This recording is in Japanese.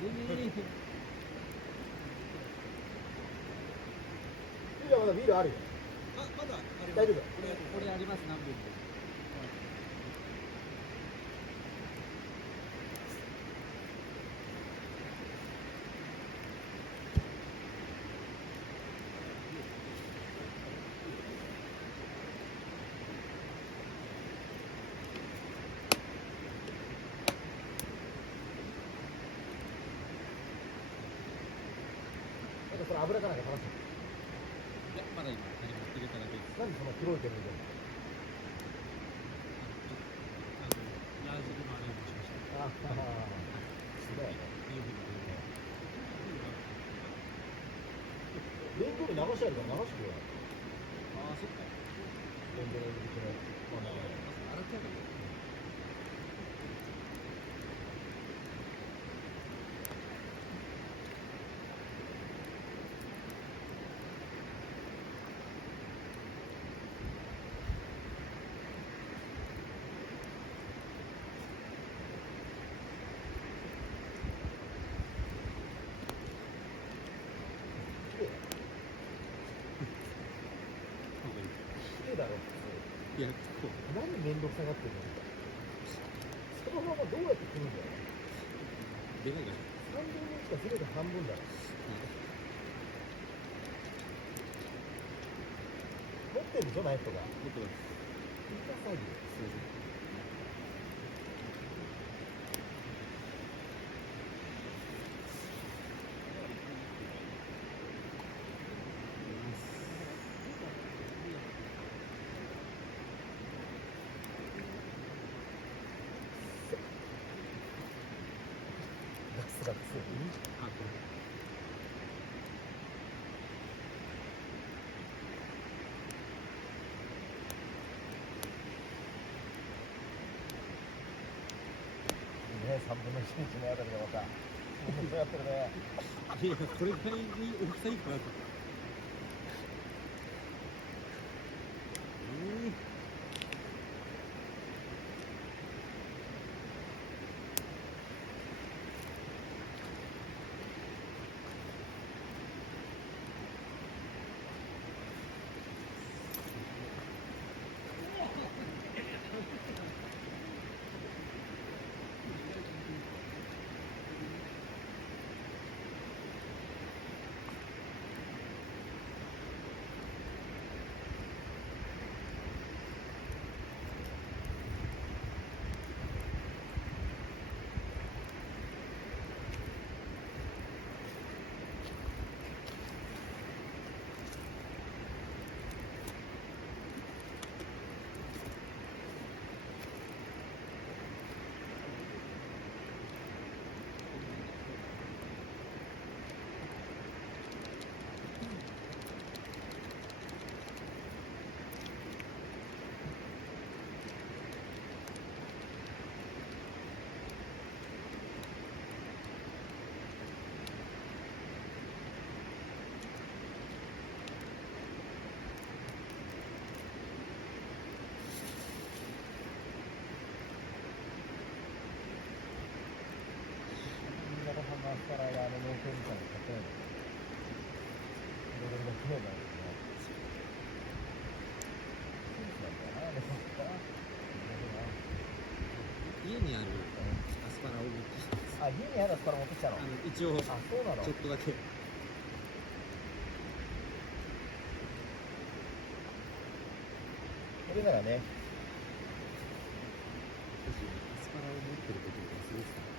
ビールはまだビールあるよ。あ、まだあります。大丈夫。これあります、何分で。それ油かなんか垂らす。いや、まだ今、何も入れただけです。なんでその黒い煙で。ラージでもあれもしました。ああ、すごいね。レンコンに流してあるから流してくれよ。ああ、そっか。レンコンの口の真ん中で。洗ってやるよ。綺麗だろ、普いや、こう。通。なんでめんどくさがってるのみたいな。そのままどうやって組むんだよ。でかいから。 3分の1かずれて半分だろ。持ってるでしょ、ナイフとか。僕は、イカ詐欺。ガスが強い。あ、これ。ね、3分の1日のあたりがまた、面白やってるね。いや、これぐらいに大きさいいかなと。新潟さんのアスパラが農協みたいに買ってないの。どれが綺麗なんですね。なんだよな、でもな。家にあるアスパラを持ってきたんです。あ、家にあるアスパラ持ってきたの。一応、あ、そうなの。ちょっとだけ。これならね。アスパラを持ってることがすごいですね。